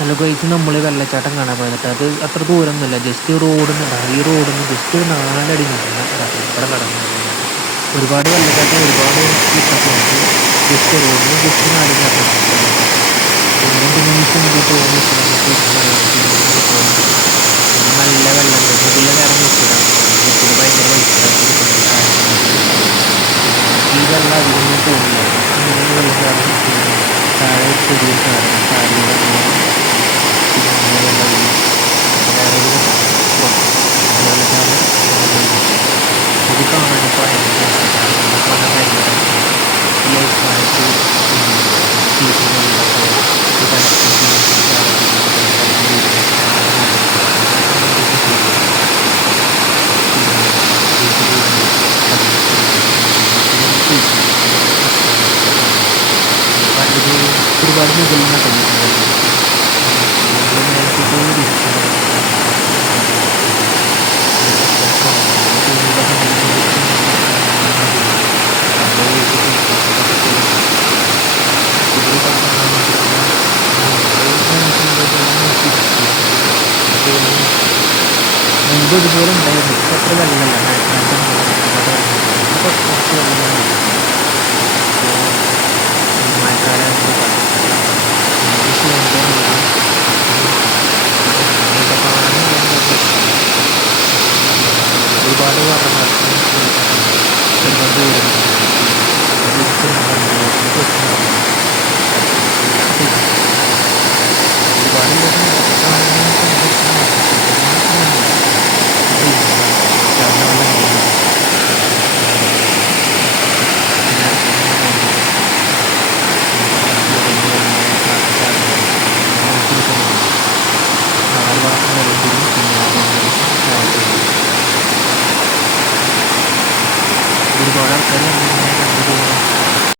Hello guys നമ്മൾ വെള്ളച്ചാട്ടം കാണാൻ പോയിട്ട് അത് അത്ര ദൂരമൊന്നുമില്ല ജസ്റ്റ് റോഡിന് ഈ റോഡിന് ജസ്റ്റ് ഒരു നാലടി നിന്ന് ഇവിടെ കടന്നു ഒരുപാട് വെള്ളച്ചാട്ടം ഒരുപാട് വ്യത്യാസമുണ്ട് ജസ്റ്റ് റോഡിൽ നിന്ന് ജസ്റ്റ് നാല് പിന്നെ നിമിഷം നല്ല വെള്ളം. മുകളിൽ നേരം നിൽക്കണം ഭയങ്കര വെള്ളം അധികമൊന്നും തോന്നില്ല വെള്ളം താഴെ ചെറിയ become an acquired investment and become a vendor. Here is my two people in the world who can actually use the power to do the validation and the habit. कुर्बानियाँ गलना करनी चाहिए മുമ്പ് ഇതുപോലെ ഉണ്ടായിരുന്നു. ഇപ്പം അത്ര വെള്ളമല്ല കുറച്ച് വെള്ളമാണ് ഒരുപാട് പറഞ്ഞ ഒരുപാട് ആൾക്കാർ